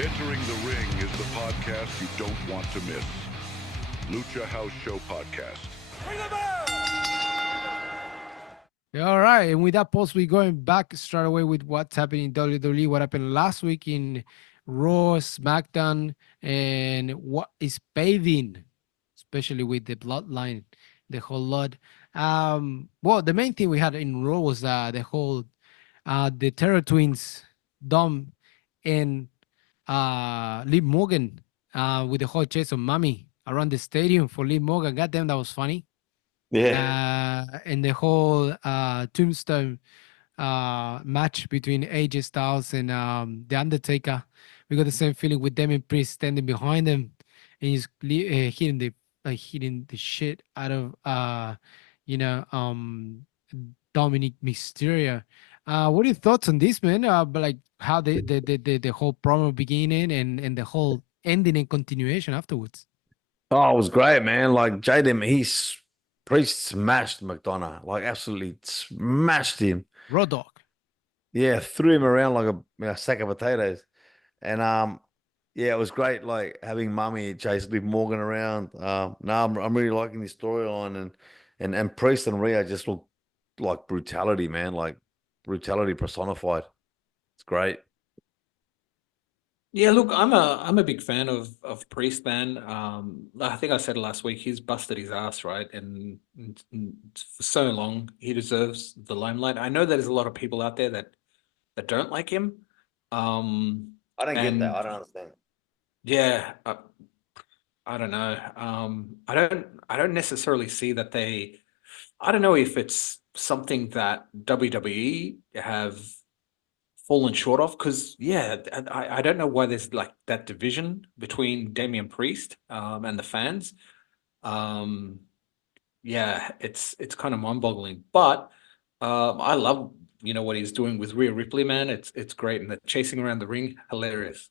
Entering the Ring is the podcast you don't want to miss. Lucha House Show Podcast. Yeah, all right, and with that post, we're going back straight away with what's happening in WWE, what happened last week in Raw, SmackDown, and what is paving, especially with the bloodline, the whole lot. Well, the main thing we had in Raw was the whole the Terror Twins, Dom and Liv Morgan, with the whole chase of Mommy around the stadium for Liv Morgan. Goddamn, that was funny. Yeah. And the whole Tombstone match between AJ Styles and The Undertaker. We got the same feeling with Damien Priest standing behind them and he's hitting the shit out of you know Dominic Mysterio. What are your thoughts on this, man? But like how the whole promo beginning and the whole ending and continuation afterwards. Oh, it was great, man. Like Jaden, Priest smashed McDonough, like absolutely smashed him. Raw Dog. Yeah, threw him around like a sack of potatoes. And yeah, it was great. Like having Mummy chase Liv Morgan around. No, I'm really liking this storyline, and Priest and Rhea just look like brutality, man. Like brutality personified. It's great. Yeah, look, I'm a big fan of Priest, man. I think I said it last week. He's busted his ass, right? And for so long, he deserves the limelight. I know that there's a lot of people out there that don't like him. I don't get that. And I don't understand. yeah, I don't know. I don't necessarily see that they. I don't know if it's something that WWE have fallen short of, because yeah, I don't know why there's like that division between Damian Priest and the fans. Um, yeah, it's kind of mind-boggling, but I love what he's doing with Rhea Ripley, man. It's great, and the chasing around the ring, hilarious.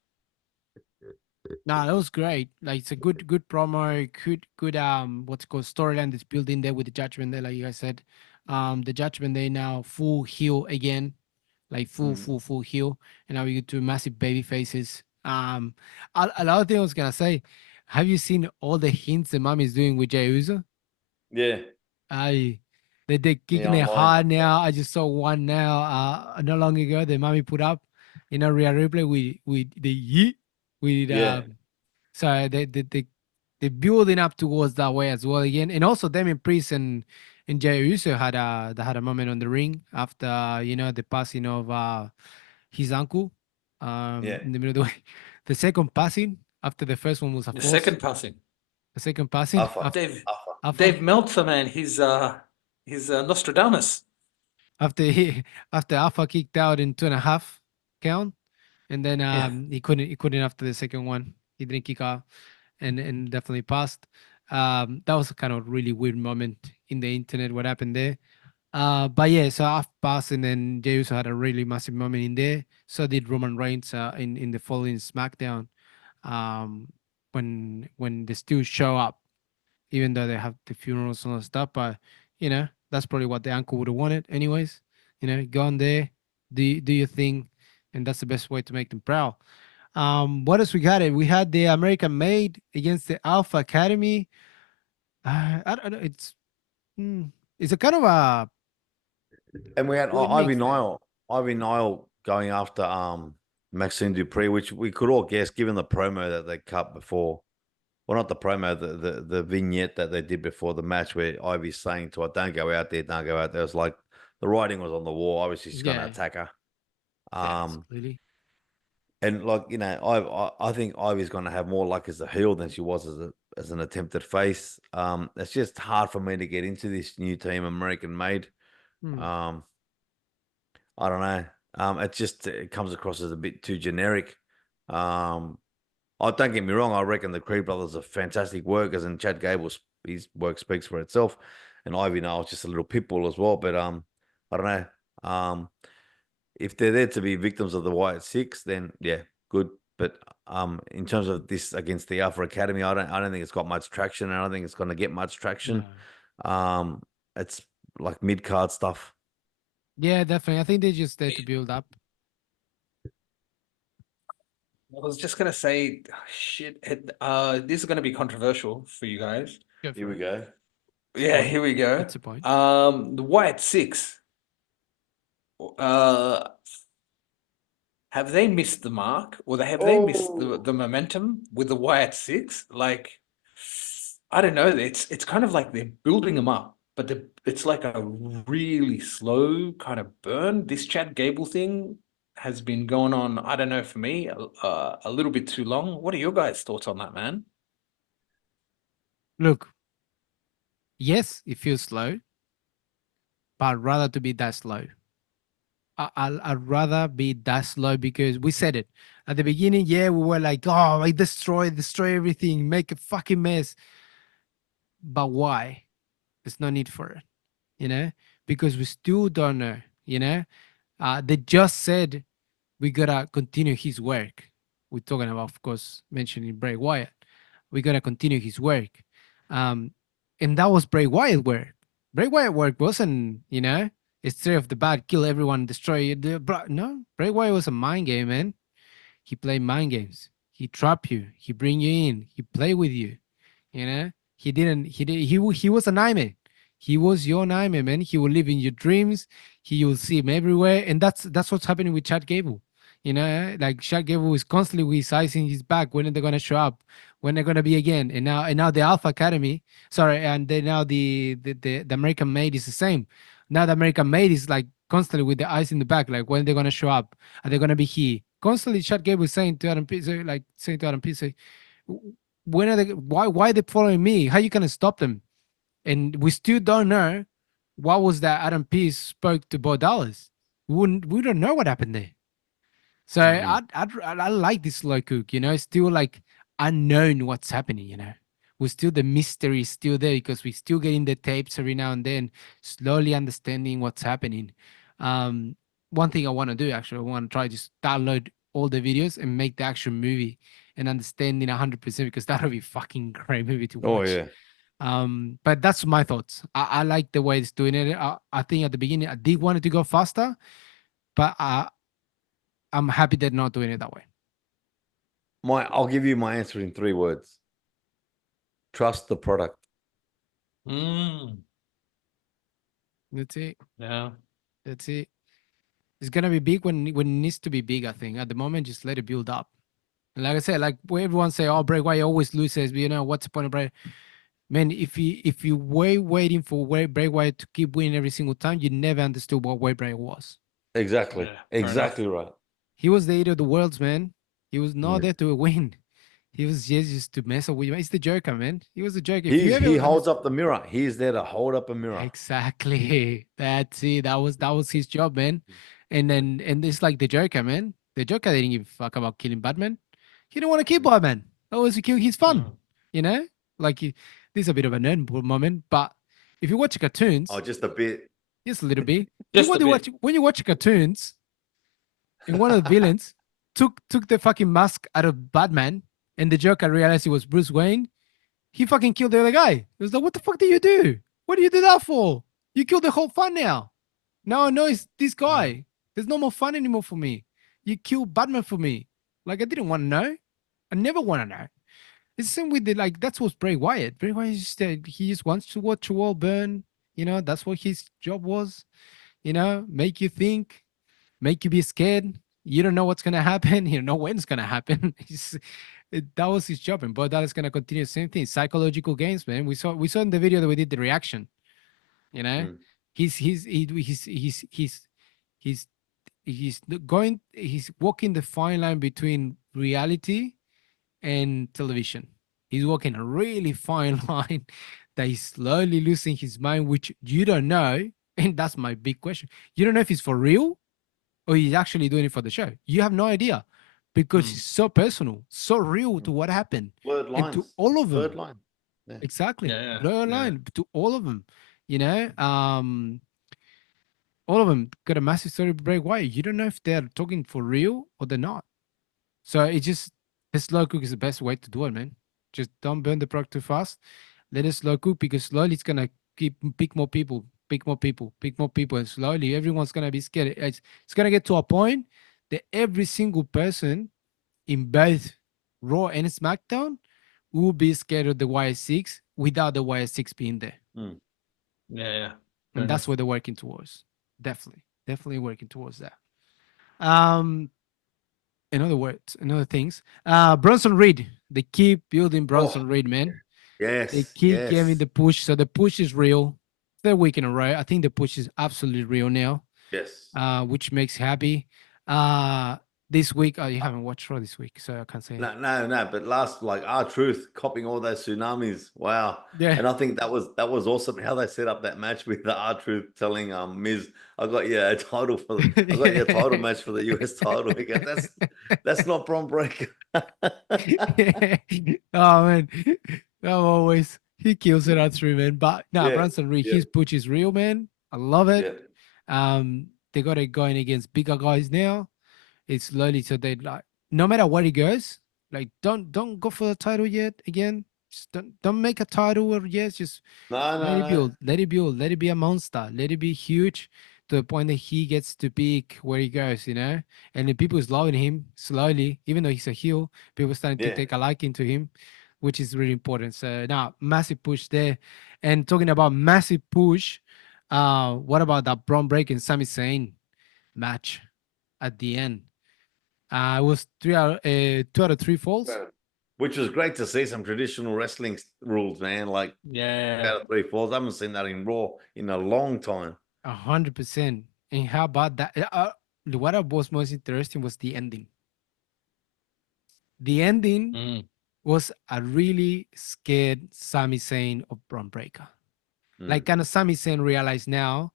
No, that was great. Like it's a good promo, good what's it called storyline that's built in there with the Judgment Day, like you guys said. The Judgment Day now full heel again, like full heel, and now we get two massive baby faces. Another thing I was gonna say, have you seen all the hints the mom is doing with Jey Uso? Yeah, I they're yeah, kicking it online. hard now. I just saw one now, not long ago. The mommy put up, Rhea Ripley with the yeet with Yeah, so they building up towards that way as well again. And also Damien Priest and Jey Uso they had a moment on the ring after the passing of his uncle yeah. in the middle of the way. The second passing after the first one was a The force. second passing, The second passing Alpha, after Dave alpha. after Dave Meltzer, man, he's Nostradamus. after he after Alpha kicked out in 2.5 count, and then Yeah. he couldn't after the second one. He didn't kick out and definitely passed. That was a kind of really weird moment in the internet. What happened there? But yeah, so Alpha passed, and then Jey Uso had a really massive moment in there. So did Roman Reigns in the following SmackDown. Um, when they still show up even though they have the funerals and all that stuff. But that's probably what the uncle would have wanted, anyways. Go on there, do your thing, and that's the best way to make them proud. What else we got? It we had the American Made against the Alpha Academy. I don't know. It's a kind of a And we had good mix there. Ivy Nile going after Maxine Dupree, which we could all guess given the promo that they cut before. Well, not the promo, the vignette that they did before the match where Ivy's saying to her, "Don't go out there, don't go out there." It was like the writing was on the wall. Obviously, she's going to Yeah, attack her. yeah, Um, absolutely. and like I think Ivy's going to have more luck as a heel than she was as an attempted face. It's just hard for me to get into this new team, American Made. Hmm. Um, I don't know. It comes across as a bit too generic. Um, Oh, don't get me wrong. I reckon the Creed brothers are fantastic workers, and Chad Gable's his work speaks for itself. And Ivy Nile's just a little pitbull as well. But I don't know. If they're there to be victims of the Wyatt Six, then yeah, good. But in terms of this against the Alpha Academy, I don't think it's got much traction. And I don't think it's going to get much traction. No. Um, it's like mid card stuff. Yeah, definitely. I think they're just there to build up. I was just gonna say, shit. This is gonna be controversial for you guys. Go Here for we it. go. Yeah, Point. here we go. It's a point. The Wyatt Six. Uh, have they missed the mark, or have they missed Oh, the momentum with the Wyatt Six? Like, I don't know. It's kind of like they're building them up, but it's like a really slow kind of burn. This Chad Gable thing has been going on. I don't know, for me, a little bit too long. What are your guys' thoughts on that, man? Look, yes, it feels slow, but I'd rather to be that slow. I'd rather be that slow because we said it at the beginning. Yeah, we were like, oh, I destroy everything, make a fucking mess. But why? There's no need for it, you know, because we still don't know, you know. They just said we gotta continue his work. We're talking about, of course, mentioning Bray Wyatt. We gotta continue his work, um, and that was Bray Wyatt work. Bray Wyatt work wasn't, you know, straight off the bat, kill everyone, destroy it. No, Bray Wyatt was a mind game, man. He played mind games. He trap you. He bring you in. He play with you. You know, he didn't. He did. He was a nightmare. He was your nightmare, man. He will live in your dreams. He will see him everywhere, and that's what's happening with Chad Gable. You know, like Chad Gable is constantly with his eyes in his back. When are they gonna show up? When they're gonna be again? And now the Alpha Academy. Sorry, and then now the American Made is the same. Now the American Made is like constantly with the eyes in the back. Like when they're gonna show up? Are they gonna be here? Constantly, Chad Gable is saying to Adam Pearce, like saying to Adam Pearce, when are they, why are they following me? How you gonna stop them? And we still don't know what was that Adam Pearce spoke to Bo Dallas. We don't know what happened there. So Mm. I like this slow cook, you know, still like unknown what's happening, you know. We're still the mystery is still there because we still getting the tapes every now and then, slowly understanding what's happening. Um, one thing I want to do actually, I want to try just download all the videos and make the actual movie and understanding 100% because that'll be fucking great movie to oh watch. yeah. But that's my thoughts. I like the way it's doing it. I think at the beginning I did want it to go faster, but I'm happy they're not doing it that way. I'll give you my answer in 3 words. Trust the product. Mm. That's it. Yeah. That's it. It's gonna be big when it needs to be big. I think at the moment, just let it build up. And like I said, like where everyone say, "Oh, Bray Wyatt always loses," but you know what's the point of Bray? Man, if you waiting for Bray Wyatt to keep winning every single time, you never understood what way Bray was. Exactly. Yeah. Fair enough. Exactly right. He was the eater of the worlds, man. He was not Yeah. there to win. He was just to mess up with you. He's the Joker, man. He was the Joker. If you He ever holds up the mirror. He's there to hold up a mirror. exactly. That's it. That was his job, man. And it's like the Joker, man. The Joker didn't give a fuck about killing Batman. He didn't want to kill Batman. That was to kill his fun. Mm. You know? Like this is a bit of a nerd moment, but if you watch cartoons, Oh, just a bit. just a little bit. Just a bit. When you watch cartoons, and one of the villains took the fucking mask out of Batman, and the Joker realized he was Bruce Wayne, he fucking killed the other guy. He was like, "What the fuck did you do? What do you do that for? You killed the whole fun now. No, it's this guy. There's no more fun anymore for me. You killed Batman for me. Like I didn't want to know. I never want to know. It's the same with the like. That's what's Bray Wyatt. Bray Wyatt just he just wants to watch the world burn. You know, that's what his job was. You know, make you think, make you be scared. You don't know what's gonna happen. You don't know when it's gonna happen. That was his job, and but that is gonna continue the same thing. Psychological games, man. We saw in the video that we did the reaction. You know, Mm. he's he's walking the fine line between reality and television. He's walking a really fine line that he's slowly losing his mind, which you don't know. And that's my big question. You don't know if he's for real or he's actually doing it for the show. You have no idea because Mm. it's so personal, so real to what happened Blurred and to lines. all of them. Blurred line. Yeah. Exactly. Yeah. Blur Yeah. line to all of them. You know, all of them got a massive story break. Why? You don't know if they're talking for real or they're not. So it just the slow cook is the best way to do it, man. Just don't burn the product too fast. Let it slow cook because slowly it's gonna pick more people, pick more people, pick more people, and slowly everyone's gonna be scared. It's gonna get to a point that every single person in both Raw and SmackDown, we will be scared of the YS6 without the YS6 being there. Mm. Yeah. Fair And that's enough. what they're working towards. Definitely working towards that. Um, in other words, in other things, Bronson Reed, they keep building Oh, Bronson Reed, man. They yes, keep giving yes, the push. So the push is real. Third week in a row. I think the push is absolutely real now, yes. which makes happy. Uh, this week, you haven't watched Raw this week, so I can't say. No. But last, like R-Truth copying all those tsunamis. Wow. Yeah. And I think that was awesome how they set up that match with the R-Truth telling Miz, I got you a title I got you a title match for the US title. He goes, that's not Bron Breakker. Oh man, always he kills it out through, man. But no, Yeah, Bronson Reed, yeah, his push is real, man. I love it. yeah. They got it going against bigger guys now. It's slowly, so they like no matter what he goes, like don't go for the title yet again. Just don't make a title or yes, just No, let no, it no. build, let it build, let it be a monster, let it be huge to the point that he gets to pick where he goes, you know. And the people is loving him slowly, even though he's a heel. People starting to Yeah. take a liking to him, which is really important. So now massive push there. And talking about massive push, what about that Braun Breaker and Sami Zayn match at the end? It was 2 out of 3 falls. Well, which was great to see some traditional wrestling rules, man. Like Yeah. out of 3 falls. I haven't seen that in Raw in a long time. 100%. And how about that? What was most interesting was the ending. The ending Mm. was a really scared Sami Zayn of Braun Breaker. Like Mm. kind of Sami Zayn realized now,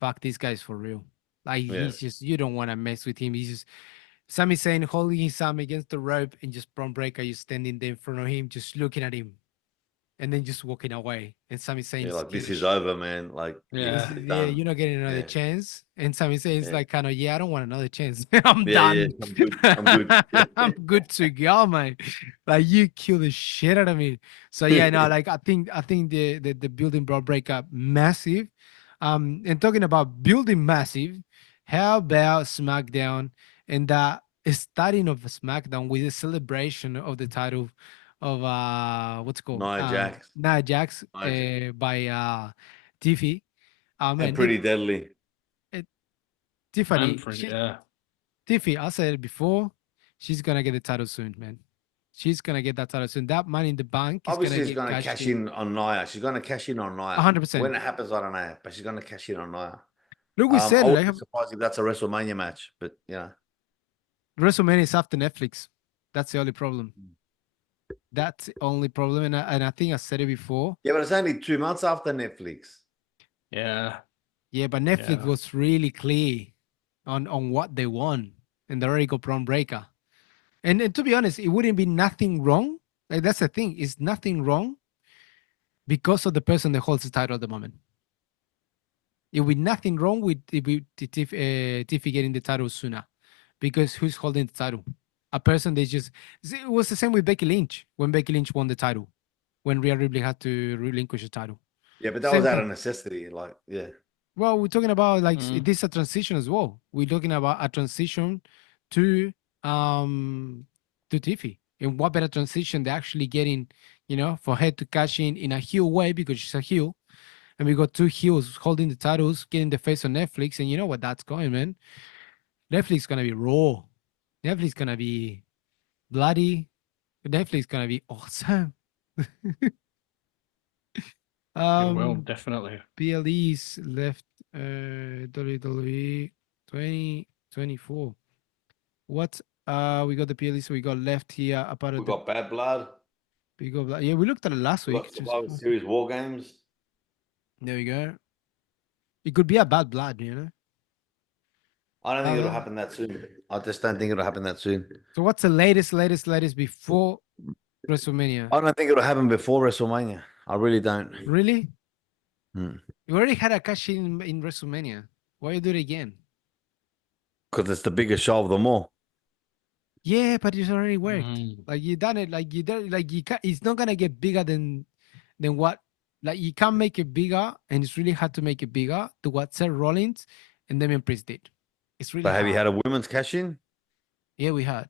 fuck, this guy's for real. Like Yeah. he's just, you don't want to mess with him. He's just Sami Zayn holding his arm against the rope and just Braun Breaker just standing there in front of him, just looking at him and then just walking away. And Sami Zayn Yeah, just like this getting is over, man. Like this Yeah. is, it's yeah, done. you're not getting another Yeah. chance. And Sami Zayn is Yeah. like kind of, yeah, I don't want another chance. I'm Yeah, yeah. done. I'm good. I'm good. I'm good to go, man. Like you kill the shit out of me. So yeah, no, like I think the building brought breakup massive. And talking about building massive, how about SmackDown and the starting of SmackDown with a celebration of the title of what's it called Nia Jax. Nia Jax Nia Jax. by Tiffy. And Man, pretty deadly. it, I'm Tiffany, pretty. Yeah. Tiffy, I said it before, she's gonna get the title soon, man. She's gonna get that title soon. That money in the bank is gonna Obviously, she's get going to cashed cash in. in on Nia. She's going to cash in on Nia. 100%. When it happens, I don't know, but she's going to cash in on Nia. Look, we I said it. I wouldn't be have surprised if that's a WrestleMania match, but WrestleMania is after Netflix. That's the only problem. That's the only problem, and I think I said it before. Yeah, but it's only 2 months after Netflix. Yeah. Yeah, but Netflix Yeah. was really clear on what they want, and they already got Braun Breaker. And to be honest, it wouldn't be nothing wrong. Like that's the thing, it's nothing wrong because of the person that holds the title at the moment. It would be nothing wrong with Tiffy getting the title sooner, because who's holding the title? A person they just. It was the same with Becky Lynch when Becky Lynch won the title, when Rhea Ripley had to relinquish the title. Yeah, but that Same was out of thing. necessity. Like, yeah. Well, we're talking about like Mm. this is a transition as well. We're talking about a transition to Tiffy. And what better transition they're actually getting, for her to cash in a heel way because she's a heel. And we got 2 heels holding the titles, getting the face on Netflix. And you know what that's going, man. Netflix gonna be raw. Netflix gonna be bloody. Netflix gonna be awesome. It will um definitely. PLE's left WWE 2024. What we got the PLE, so we got left here a part of We the got Bad Blood. yeah, we looked at it last We week. got Survivor Series War Games. There we go. It could be a bad blood, I don't think it'll Uh, happen that soon. I just don't think it'll happen that soon. So what's the latest before WrestleMania? I don't think it'll happen before WrestleMania. I really don't. Really? Hmm. You already had a cash in WrestleMania. Why you do it again? Because it's the biggest show of them all. Yeah, but it's already worked. Mm. Like you done it. Like you done. Like you can't. It's not gonna get bigger than what. Like you can't make it bigger, and it's really hard to make it bigger to what Seth Rollins and Damian Priest did. It's really But have hard. you had a women's cash in? Yeah, we had.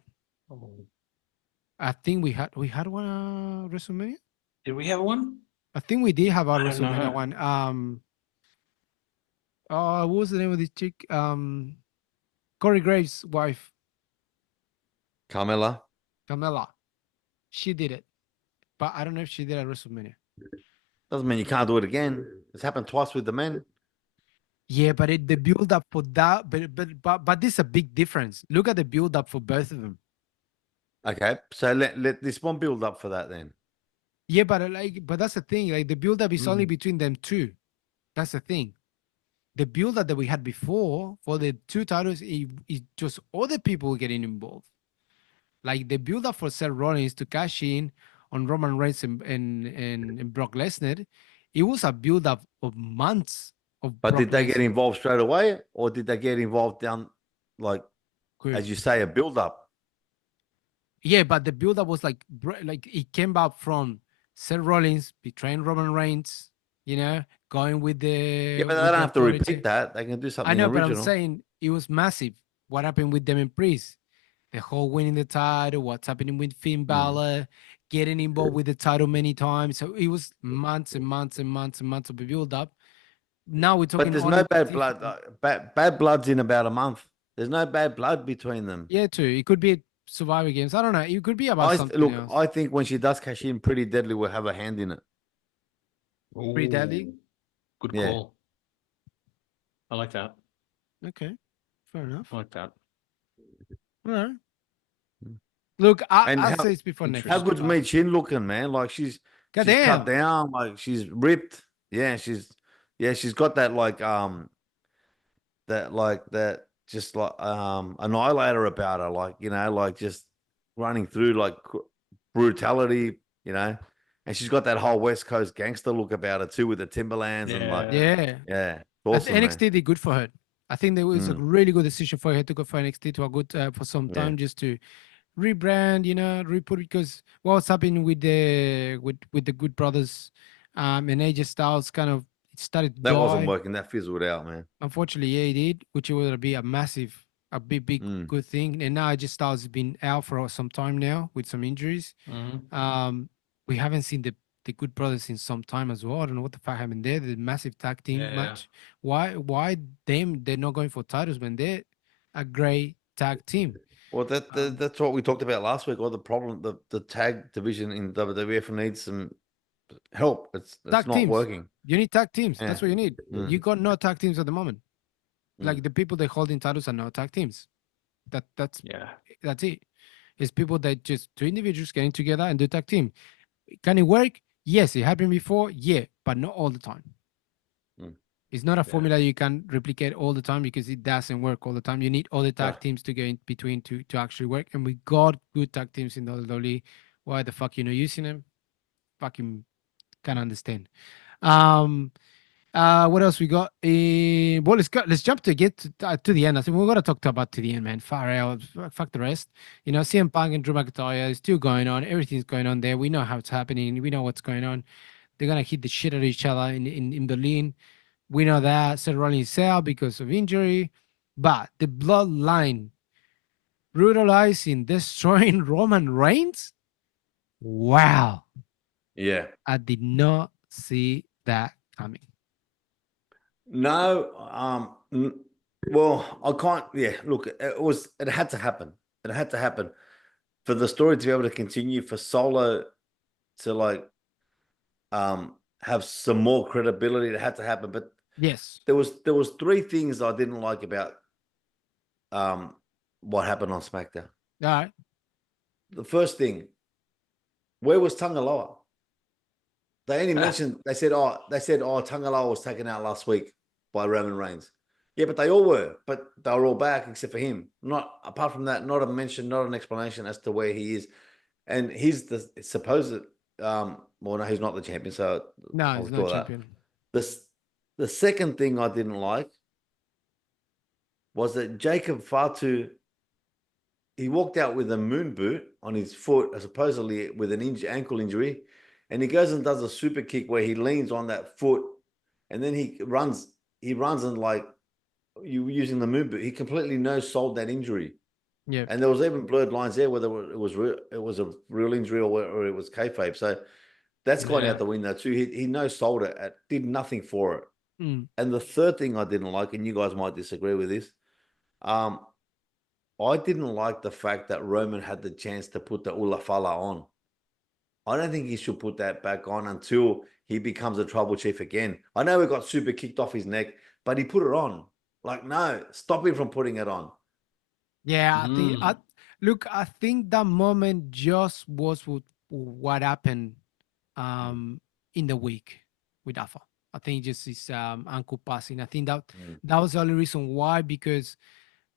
Oh. I think we had one WrestleMania. Did we have one? I think we did have a I don't WrestleMania know. one. What was the name of this chick? Corey Graves' wife, Carmella. Camilla. She did it, but I don't know if she did at WrestleMania. Doesn't mean you can't do it again. It's happened twice with the men. Yeah, but the build up for that, but this is a big difference. Look at the build up for both of them. Okay, so let this one build up for that then. Yeah, but that's the thing. Like the build up is only Mm. between them two. That's the thing. The build up that we had before for the two titles is just other people getting involved. Like the build up for Seth Rollins to cash in on Roman Reigns and Brock Lesnar, it was a build up of months of But Brock did they get Lesnar. involved straight away, or did they get involved down, like as you say, a build up? Yeah, but the build up was like it came up from Seth Rollins betraying Roman Reigns, going with Yeah, but they with don't the have to authority. repeat that. They can do I something know, but I'm original. saying it was massive. What happened with them in Priest? The whole winning the title, what's happening with Finn Balor, getting involved with the title many times. So it was months and months and months and months of a build up. Now we're But talking there's only no the bad blood. Bad blood's in about a month. There's no bad blood between them. Yeah, too. It could be Survivor Games. I don't know. It could be about something else. I think when she does cash in, Pretty Deadly will have a hand in it. Pretty deadly. Ooh, good Yeah. call. I like that. Okay, fair enough. I like that. All right. Mm. Look, And I'll say it's before next how week. good's Me Chin looking, man? Like she's cut Goddamn. down, like she's ripped. Yeah, she's got that that just like annihilator about her, like like just running through like brutality, and she's got that whole West Coast gangster look about her too, with the Timberlands and like Yeah. it's awesome, man. NXT did good for her. I think that was a Mm. really good decision for her to go for NXT to a good for some Yeah. time, just to rebrand, re-put, because what's happening with the Good Brothers, and AJ Styles kind of started to That wasn't die. working. That fizzled out, man. Unfortunately, yeah, he did, which would be a big Mm. good thing. And now AJ Styles has been out for some time now with some injuries. We haven't seen the Good Brothers in some time as well. I don't know what the fuck happened there. The massive tag team Yeah. match. Why they're not going for titles when they're a great tag team? Well, Um, that's what we talked about last week. Or the problem, the tag division in WWF needs some help. It's Tag not teams. working. You need tag teams. Yeah. That's what you need. Mm. You got no tag teams at the moment. Like Mm. the people that holding titles are no tag teams. That's Yeah. that's it. It's people that just two individuals getting together and do tag team. Can it work? Yes, it happened before. Yeah, but not all the time. Mm. It's not a Yeah. formula you can replicate all the time, because it doesn't work all the time. You need all the tag No. teams to go in between to actually work. And we got good tag teams in WWE. Why the fuck you not using them? Fucking can't understand. What else we got? Well, let's jump to the end. I think we're gonna talk about to the end, man. Far out, fuck the rest. CM Punk and Drew McIntyre is still going on. Everything's going on there. We know how it's happening. We know what's going on. They're gonna hit the shit out of each other in Berlin. We know that Seth Rollins is out because of injury, but the bloodline brutalizing, destroying Roman Reigns. Wow, Yeah. I did not see that coming. No. Well, I can't. Yeah. Look, it had to happen. It had to happen for the story to be able to continue, for Solo to have some more credibility. It had to happen. But Yes. there was three things I didn't like about what happened on SmackDown. All right. The first thing, where was Tangaloa? They only mentioned, they said Tangaloa was taken out last week by Roman Reigns. Yeah, but they all were, but they were all back except for him. Not apart from that, not a mention, not an explanation as to where he is. And he's the supposed well, no, he's not the champion, so No, I'll he's withdraw not that. champion. The second thing I didn't like was that Jacob Fatu, he walked out with a moon boot on his foot, supposedly with an ankle injury, and he goes and does a super kick where he leans on that foot, and then he runs and like you using the moon boot, he completely no-sold that injury. Yeah. And there was even blurred lines there whether it was a real injury or it was kayfabe. So that's gone Yeah. out the window too. He no sold it, did nothing for it. Mm. And the third thing I didn't like, and you guys might disagree with this, um, I didn't like the fact that Roman had the chance to put the Ulafala on. I don't think he should put that back on until he becomes a tribal chief again. I know he got super kicked off his neck, but he put it on. Like, no, stop him from putting it on. Yeah, Mm. look, I think that moment just was what happened Mm, in the week with Alpha. I think just his ankle passing. I think mm, that was the only reason why, because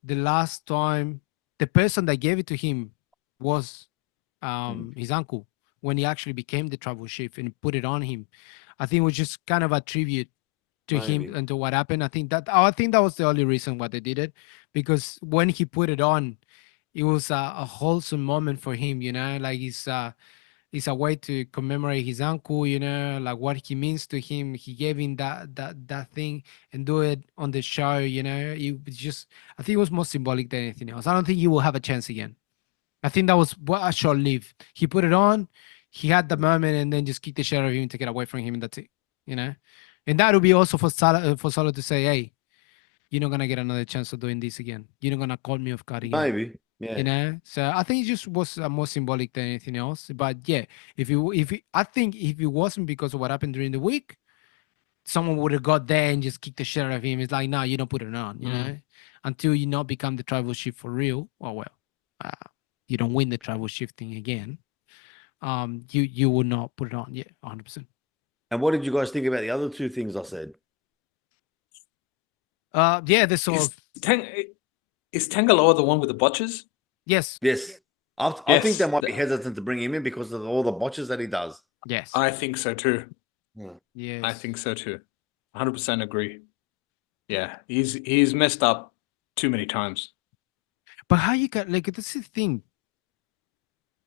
the last time the person that gave it to him was mm. his uncle when he actually became the tribal chief and put it on him. I think it was just kind of a tribute to him Maybe. and to what happened. I think that was the only reason why they did it, because when he put it on, it was a wholesome moment for him. Like it's a way to commemorate his uncle. Like what he means to him. He gave him that thing and do it on the show. It was just, I think it was more symbolic than anything else. I don't think he will have a chance again. I think that was what a short lived. He put it on, he had the moment, and then just kicked the shit out of him, take it away from him, and that's it. You know, and that would be also for Solo to say, "Hey, you're not gonna get another chance of doing this again. You're not gonna call me off guard again." Maybe. Yeah. So I think it just was more symbolic than anything else. But yeah, I think if it wasn't because of what happened during the week, someone would have got there and just kicked the shit out of him. It's like, no, you don't put it on. Mm. Until you not become the tribal chief for real. Well, uh, you don't win the tribal chief thing again. You will not put it on. Yeah, 100%. And what did you guys think about the other two things I said? Yeah, this sort Is of is Tangaloa the one with the botches? yes, Yes. I think they Yes, might be hesitant to bring him in because of all the botches that he does. yes, I think so too. Yeah. I yes. think so too. 100% agree. Yeah, he's messed up too many times. But how you can, like, this is the thing.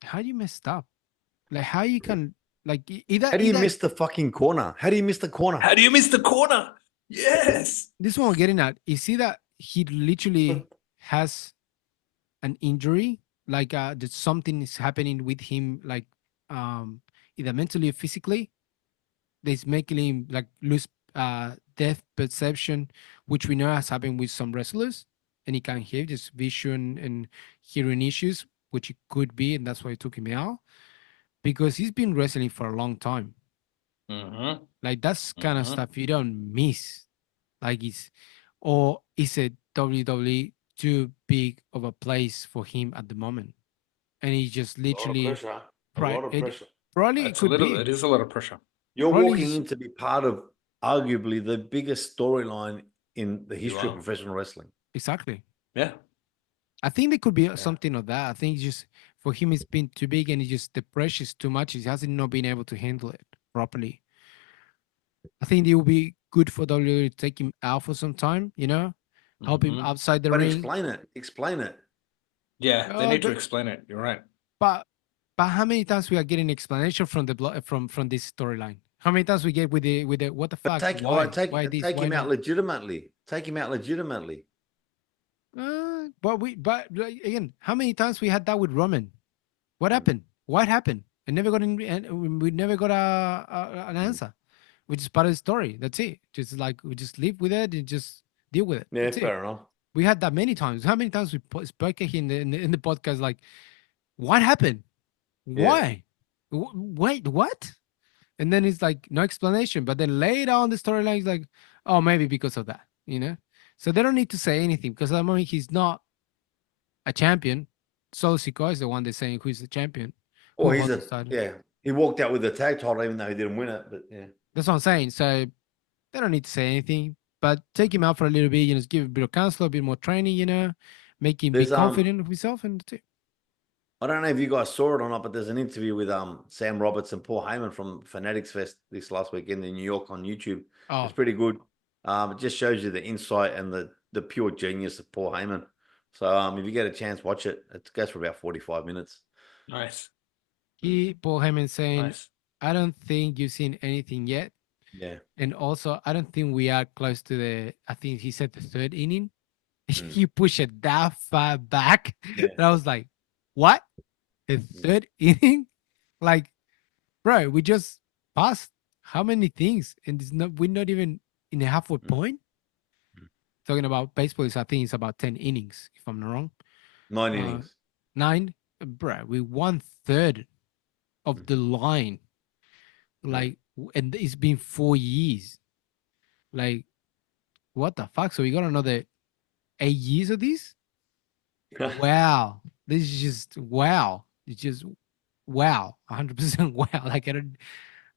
How do you messed up? Like how you can, like, How do you miss the fucking corner? How do you miss the corner? How do you miss the corner? Yes. this is what I'm getting at. You see that he literally has an injury, like that something is happening with him, like either mentally or physically, that's making him like lose depth perception, which we know has happened with some wrestlers, and he can't hear, just vision and hearing issues, which it could be, and that's why it took him out, because he's been wrestling for a long time. Mm-hmm. Like that's kind of Mm-hmm. stuff you don't miss. Like or is it WWE too big of a place for him at the moment? And he just A lot of literally, pressure. A right? lot of It pressure. probably it could It be. is a lot of pressure. You're Probably walking is in to be part of arguably the biggest storyline in the You history of are. professional wrestling. exactly. Yeah. I think there could be Yeah. something of that. I think just for him, it's been too big, and the pressure is too much. He hasn't not been able to handle it properly. I think it would be good for WWE to take him out for some time. Help him Mm-hmm. outside the But ring. explain it. Explain it. Yeah, they Uh, need to but explain it. You're right. but but how many times we are getting explanation from from this storyline? How many times we get with the what the But fuck? all right, Why this? take Why him out not? legitimately. Take him out legitimately. But like, again, how many times we had that with Roman? What Mm, happened? What happened? And never got and we never got an mm. answer, which is part of the story. That's it. Just like we just live with it and just deal with it. Yeah, That's it. fair enough. We had that many times. How many times we spoke in the podcast? Like, what happened? Yeah. Why? Wait, what? And then it's like no explanation. But then later on the storyline is like, oh, maybe because of that. So they don't need to say anything because at the moment he's not a champion. Solo Sikoa is the one that's saying who's the champion, who Or he's holds a the title. yeah. He walked out with the tag title even though he didn't win it. But yeah. That's what I'm saying. So they don't need to say anything, but take him out for a little bit. Just give him a bit of counsel, a bit more training. Make him be There's confident of himself, and that's it. I don't know if you guys saw it or not, but there's an interview with Sam Roberts and Paul Heyman from Fanatics Fest this last weekend in New York on YouTube. Oh, It's pretty good. It just shows you the insight and the pure genius of Paul Heyman. So if you get a chance, watch it. It goes for about 45 minutes. Nice. Paul Heyman saying, Nice. I don't think you've seen anything yet. Yeah. And also, I don't think we are close to I think he said the third inning. he pushed it that far back. Yeah. And I was like, what? The third inning? Like, bro, we just passed how many things? And we're not even in a halfway point. Talking about baseball, I think it's about 10 innings, if I'm not wrong. 9 Uh, innings. 9, bro, we 1/3 of the line. Like, and it's been 4 years. Like, what the fuck? So we got another 8 years of this? Wow. This is just wow. It's just wow. 100% wow. Like, I don't,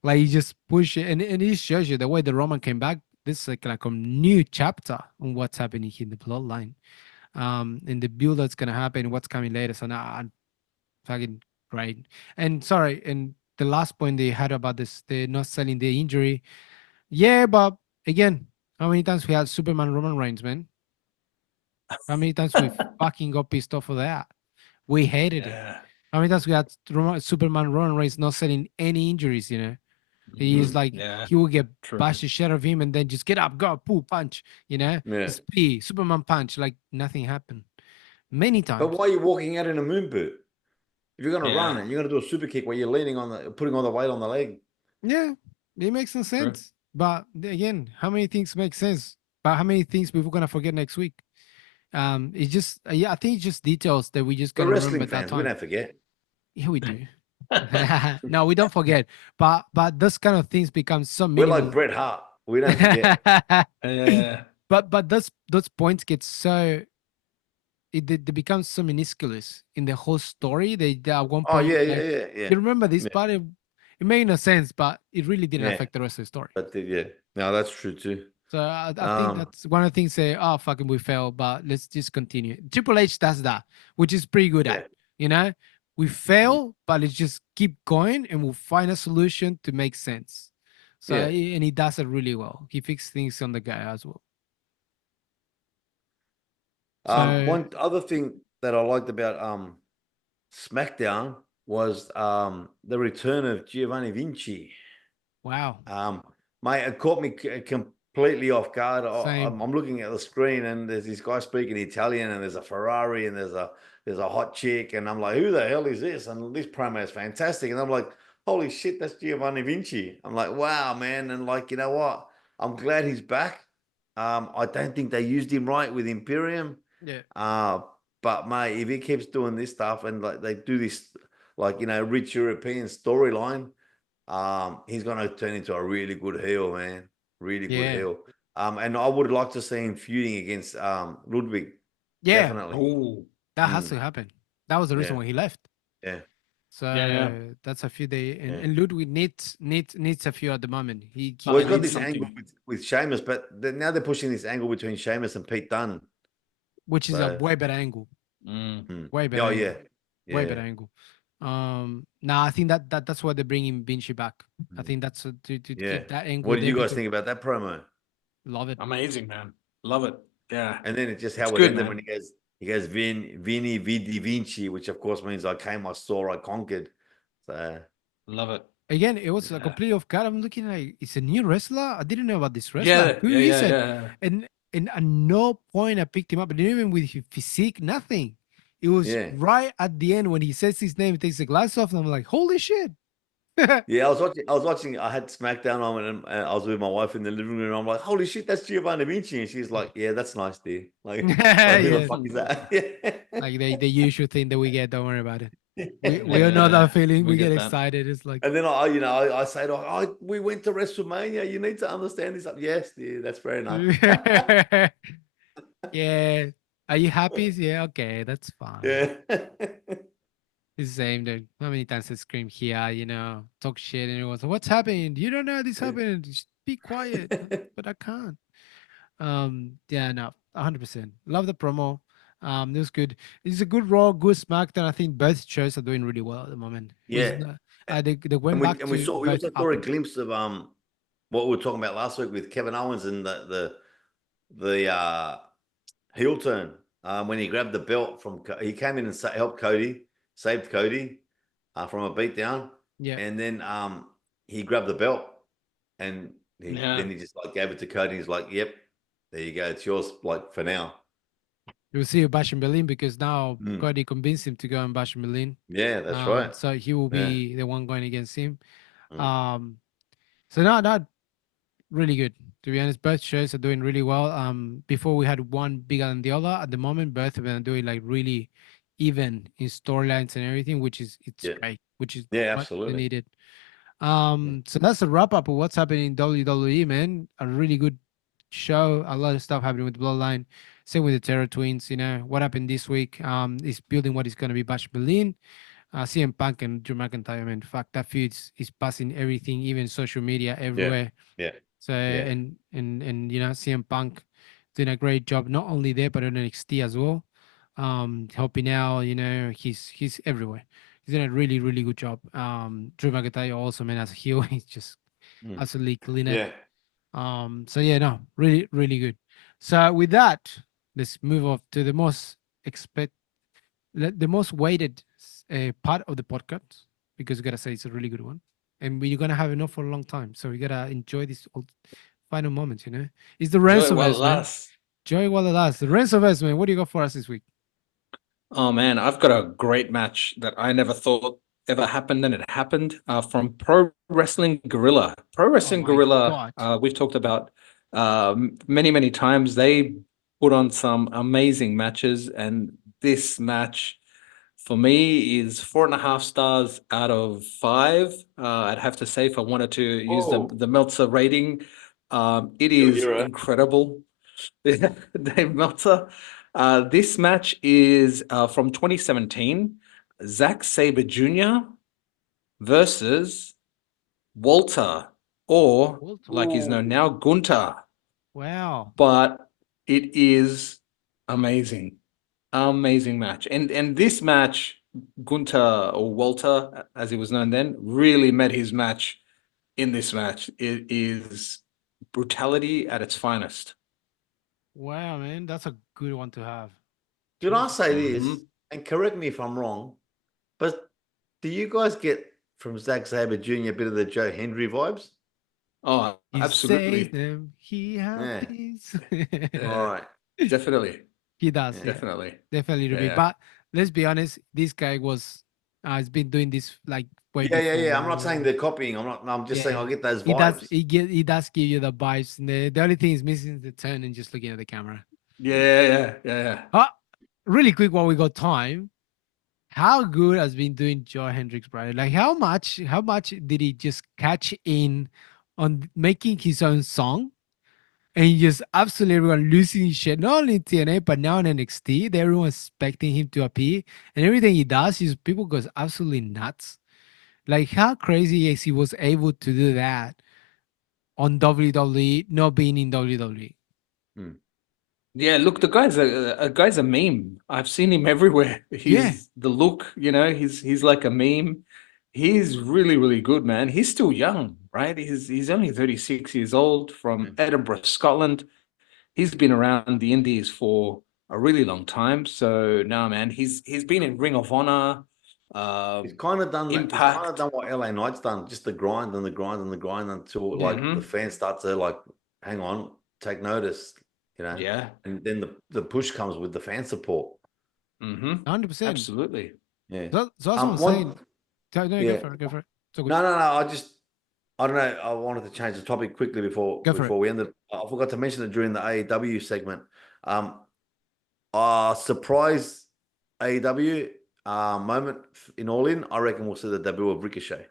like, you just push it. And it shows you the way the Roman came back. This is like a new chapter on what's happening here in the bloodline. And the build that's going to happen, what's coming later. So now I'm fucking great. And sorry, and the last point they had about this, they're not selling the injury. Yeah, but again, how many times we had Superman Roman Reigns, man? How many times we fucking got pissed off for that? We hated it. Yeah. How many times we had Superman Roman Reigns not selling any injuries, you know? He's like, Yeah. he will get True. bashed the shit out of him and then just get up, go, pull, punch, you know? Yeah. Speed, Superman punch, like nothing happened. Many But times. why are you walking out in a moon boot? If you're going to run Yeah. and you're going to do a super kick where you're leaning on putting all the weight on the leg. Yeah, it makes no True. sense. But again, how many things make sense? But how many things we're gonna forget next week? It's just yeah, I think it's just details that we just We're gotta remember wrestling at that fans. We time. don't forget. Yeah, we do. No, we don't forget. But those kind of things become so We're minimal. like Bret Hart. We don't forget. Yeah. but those points get so they become so minusculous in the whole story. They at one Oh, point yeah, like, yeah. you remember this Yeah. part? It made no sense, but it really didn't Yeah. affect the rest of the story. But yeah. No, that's true too. So I think that's one of the things. Say, oh fucking, we failed, but let's just continue. Triple H does that, which is pretty good Yeah. at. You know, we fail, but let's just keep going, and we'll find a solution to make sense. So Yeah. and he does it really well. He fixes things on the guy as well. So One other thing that I liked about SmackDown was the return of Giovanni Vinci. wow, Mate, it caught me completely off guard. Same. I'm looking at the screen and there's this guy speaking Italian and there's a Ferrari and there's a hot chick and I'm like, who the hell is this? And this promo is fantastic. And I'm like, holy shit, that's Giovanni Vinci. I'm like, wow, man. And like, you know what? I'm glad he's back. I don't think they used him right with Imperium. Yeah. But mate, if he keeps doing this stuff and like they do this, like, you know, rich European storyline, he's going to turn into a really good heel, man. Really good Yeah. heel. And I would like to see him feuding against Ludwig. Yeah. Definitely. Oh. That has to happen. That was the reason Yeah. why he left. Yeah. So Yeah. that's a few days, Yeah. and Ludwig needs a few at the moment. He Well, he's I got need this something. angle with Sheamus, but now they're pushing this angle between Sheamus and Pete Dunne. which is a So- way better angle. Mm. Way better. Oh, angle. yeah. Way Yeah. better angle. Now I think that's why they're bringing Vinci back. I think that's to Yeah. keep that angle. What did there you guys because- think about that promo? Love it. Amazing, man. Love it. Yeah. And then it's just how It's it good, ended man. when he goes Vini Vidi Vinci, which of course means I came, I saw, I conquered. So Love it. Again, it was a Yeah. completely off guard. I'm looking like it's a new wrestler. I didn't know about this wrestler. Yeah. Who Yeah. is Yeah. it? Yeah. And at no point I picked him up. And even with his physique, nothing. It was Yeah. right at the end when he says his name, he takes the glass off, and I'm like, holy shit. yeah, I was watching. I had SmackDown on, and I was with my wife in the living room. I'm like, "Holy shit, that's Giovanni Vinci!" And she's like, "Yeah, that's nice, dear." Like, who the Yeah. fuck is that? Yeah. Like the usual thing that we get. Don't worry about it. We all know that feeling. we We get get that. excited. It's like And then I say to her, "Oh, we went to WrestleMania. You need to understand this." Yes, dear, that's very nice. yeah. Are you happy? Yeah, okay, that's fine. Yeah. It's the same. How many times I scream here, talk shit, and it was, what's happening? You don't know this happened. Just be quiet. But I can't. Yeah, no, 100%. Love the promo. It was good. It's a good Raw, good SmackDown. I think both shows are doing really well at the moment. Yeah. They went And we back and we to saw we both also saw a up. glimpse of what we were talking about last week with Kevin Owens and the heel turn when he grabbed the belt from he came in and helped Cody, saved Cody from a beatdown, Yeah. and then he grabbed the belt and Yeah. then he just like gave it to Cody. He's like, "Yep, there you go, it's yours, like for now." You'll see you Bash in Berlin because now Mm. Cody convinced him to go and Bash in Berlin. Yeah, that's right. So he will Yeah. be the one going against him. Mm. So no, not really good. To be honest, both shows are doing really well. Before we had one bigger than the other. At the moment, both of them are doing like really even in storylines and everything, which is it's Yeah. great, which is Yeah, what they absolutely. needed. So that's a wrap up of what's happening in WWE, man. A really good show. A lot of stuff happening with Bloodline. Same with the Terror Twins. You know what happened this week. Is building what is going to be Bash Berlin. CM Punk and Drew McIntyre. Man, fuck that feud is passing everything, even social media Yeah. everywhere. Yeah. So Yeah. and you know CM Punk doing a great job not only there but on NXT as well. Helping out. You know he's everywhere. He's doing a really good job. Drew McIntyre also man as a heel, he's just Mm. absolutely killing it. Yeah. So yeah, no, really good. So with that, let's move off to the most the most weighted part of the podcast because we gotta say it's a really good one, and we're gonna have enough for a long time. So we gotta enjoy these final moments. You know, it's the Enjoy it while it Ransomers, man. lasts. Enjoy it while it lasts. The Ransomers, man. What do you got for us this week? Oh man, I've got a great match that I never thought ever happened, and it happened from Pro Wrestling Guerrilla. Pro Oh Wrestling my Guerrilla, god! we've talked about many times. They put on some amazing matches, and this match for me is 4.5 stars out of 5. I'd have to say if I wanted to use Oh. the Meltzer rating, it Your is hero. incredible. Dave Meltzer. This match is from 2017. Zack Sabre Jr. versus Walter, or Walter. like he's known Ooh. now, Gunter. Wow. But it is amazing, amazing match. And this match, Gunter or Walter, as he was known then, really met his match in this match. It is brutality at its finest. Wow, man, that's a good one to have. Should I say this? Mhm. And correct me if I'm wrong, but do you guys get from Zack Sabre Jr. a bit of the Joe Hendry vibes? Oh, He saves absolutely. them. He have Yeah. peace. All right. Definitely. He does, Yeah. yeah, Definitely. definitely to Yeah, be. yeah. But let's be honest, this guy was has been doing this like way Yeah, yeah, before. yeah. I'm Man. not saying they're copying. I'm just saying Yeah, I get those he does. vibes. He does give you the vibes. And the only thing is missing is the turn and just looking at the camera. Yeah. Really quick while we got time. How good has been doing Joe Hendricks, bro? Like how much did he just catch in on making his own song? And he just absolutely everyone losing his shit, not only in TNA, but now in NXT. Everyone's expecting him to appear. And everything he does, is people goes absolutely nuts. Like how crazy is he was able to do that on WWE, not being in WWE. Hmm. Yeah, look, the guy's a meme. I've seen him everywhere. Yeah. He's the look, he's like a meme. He's really good, man. He's still young, right? He's only 36 years old from Edinburgh, Scotland. He's been around the Indies for a really long time. So no, man, he's been in Ring of Honor, He's kind of done that. He's kind of Impact. done what LA Knight's done, just the grind and the grind and the grind until like the Mhm. fans start to like, hang on, take notice, Yeah. and then the push comes with the fan support. Mm-hmm. 100%. Absolutely. Yeah. So that's what I'm One, saying. No, yeah. go for it. So good. No. I don't know. I wanted to change the topic quickly before Go for it. we ended. I forgot to mention it during the AEW segment. Surprise AEW moment in All In. I reckon we'll see the debut of Ricochet.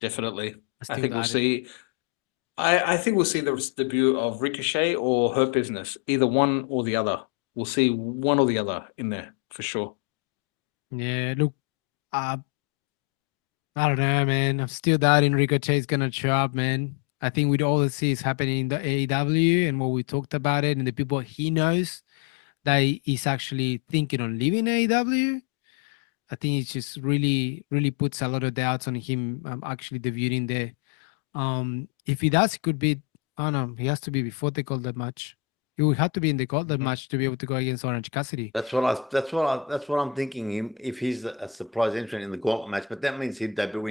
Definitely. I Still think we'll doubt it. see. I think we'll see the debut of Ricochet or Hurt Business, either one or the other. We'll see one or the other in there for sure. Yeah, look, uh, I don't know, man. I'm still doubting Ricochet's gonna show up, man. I think with all the is happening in the AEW and what we talked about it and the people he knows that he's actually thinking on leaving AEW, I think it just really puts a lot of doubts on him actually debuting there. If he does, it could be. Oh no, he has to be before the Golden match. He would have to be in the Golden Mhm. match to be able to go against Orange Cassidy. That's what I'm thinking. Him if he's a surprise entrant in the gauntlet match, but that means he'd debut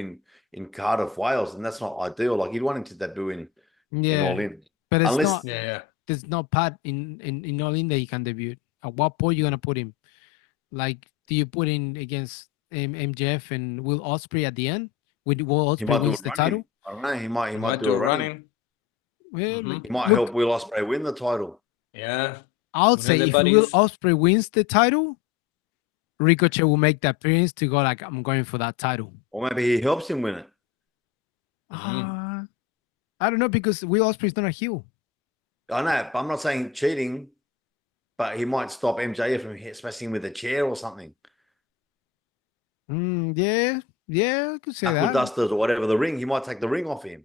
in Cardiff, Wales, and that's not ideal. Like you'd want him to debut in All Yeah, In, but it's unless not. Yeah. there's no part in All In that he can debut. At what point you gonna put him? Like, do you put in against MJF and Will Ospreay at the end when Will He Ospreay might do a wins the run-in. title? I don't know. He might He might might do do a a run-in. running. Well, Mhm. He might look, help Will Ospreay win the title. Yeah. I would We know say they're if Will buddies. Ospreay wins the title, Ricochet will make that appearance to go like, I'm going for that title. Or maybe he helps him win it. Uh, I don't know because Will Ospreay's not a heel. I know, but I'm not saying cheating, but he might stop MJF from smashing him with a chair or something. Yeah, I could say Knuckle that. dusters or whatever, the ring. He might take the ring off him.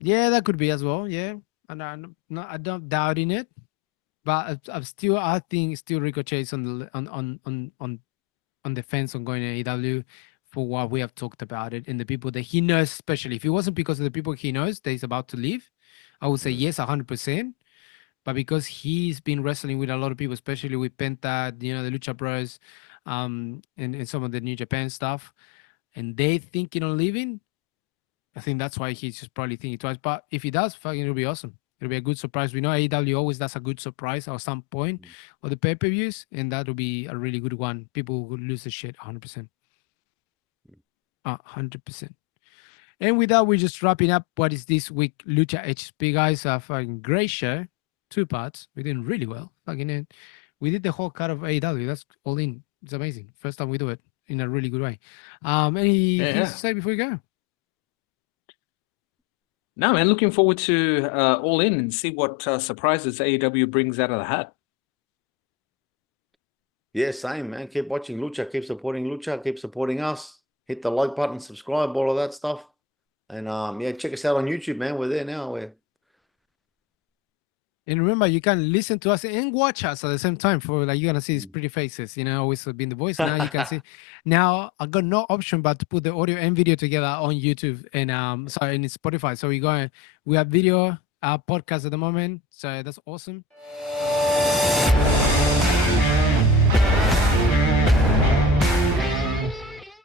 Yeah, that could be as well. Yeah, and I don't doubt in it, but I think still Ricochet's on the fence on going to AEW for what we have talked about it and the people that he knows, especially if it wasn't because of the people he knows that he's about to leave, I would say yes, 100%. But because he's been wrestling with a lot of people, especially with Penta, the Lucha Bros, and some of the New Japan stuff, and they thinking on leaving, I think that's why he's just probably thinking twice. But if he does, fucking, it'll be awesome. It'll be a good surprise. We know AEW always does a good surprise at some point of the pay per views, and that'll be a really good one. People will lose the shit 100%. 100%. And with that, we're just wrapping up what is this week Lucha HSP, guys. A fucking great show. 2 parts. We did really well. Fucking it. We did the whole cut of AEW. That's all in. It's amazing. First time we do it in a really good way. Any things Yeah. to say before we go? No, man, looking forward to All In and see what surprises AEW brings out of the hat. Yeah, same, man. Keep watching Lucha. Keep supporting Lucha. Keep supporting us. Hit the like button, subscribe, all of that stuff. And yeah, check us out on YouTube, man. We're there now. And remember, you can listen to us and watch us at the same time. For like, you're gonna see these Mm. pretty faces. Always being the voice. Now you can see. Now I got no option but to put the audio and video together on YouTube and sorry, in Spotify. So we have video podcast at the moment. So that's awesome.